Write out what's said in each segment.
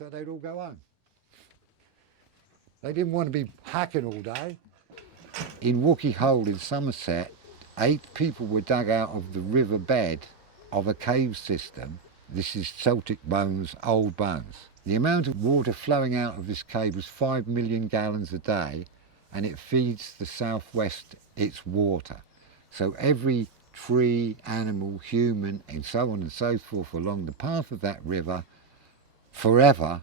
so they'd all go home. They didn't want to be hacking all day. In Wookey Hole in Somerset, 8 people were dug out of the river bed of a cave system. This is Celtic bones, old bones. The amount of water flowing out of this cave was 5 million gallons a day, and it feeds the southwest its water. So every tree, animal, human, and so on and so forth along the path of that river forever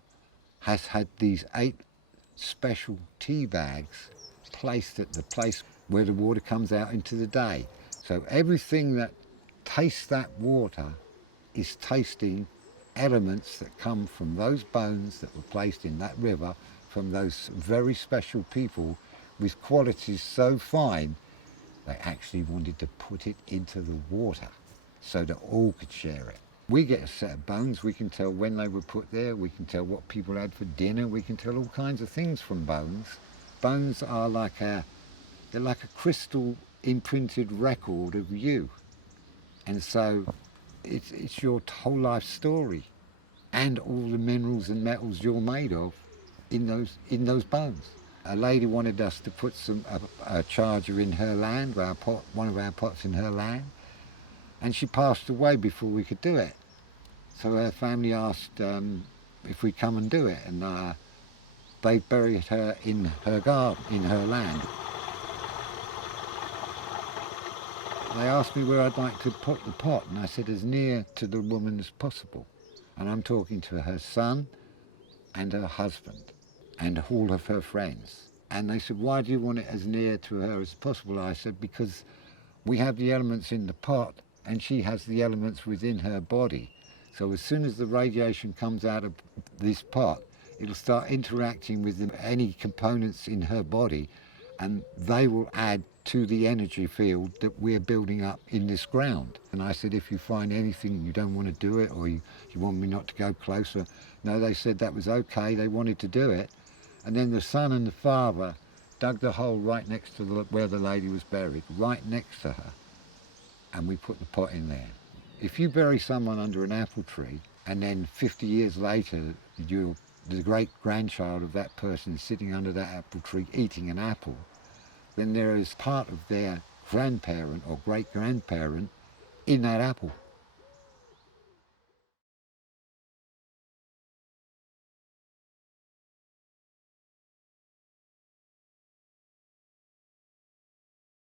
has had these 8 special tea bags placed at the place where the water comes out into the day. So everything that tastes that water is tasting elements that come from those bones that were placed in that river from those very special people with qualities so fine they actually wanted to put it into the water so that all could share it. We get a set of bones, we can tell when they were put there, we can tell what people had for dinner, we can tell all kinds of things from bones. Bones are they're like a crystal imprinted record of you. And so it's your whole life story and all the minerals and metals you're made of in those bones. A lady wanted us to put a charger in her land, one of our pots in her land, and she passed away before we could do it. So her family asked if we'd come and do it, and they buried her in her garden, in her land. They asked me where I'd like to put the pot, and I said as near to the woman as possible. And I'm talking to her son and her husband and all of her friends. And they said, why do you want it as near to her as possible? I said, because we have the elements in the pot and she has the elements within her body. So as soon as the radiation comes out of this pot, it'll start interacting with any components in her body, and they will add to the energy field that we're building up in this ground. And I said, if you find anything you don't want to do it, or you want me not to go closer. No, they said that was okay, they wanted to do it. And then the son and the father dug the hole right next to where the lady was buried, right next to her. And we put the pot in there. If you bury someone under an apple tree, and then 50 years later, the great-grandchild of that person is sitting under that apple tree eating an apple, then there is part of their grandparent or great-grandparent in that apple.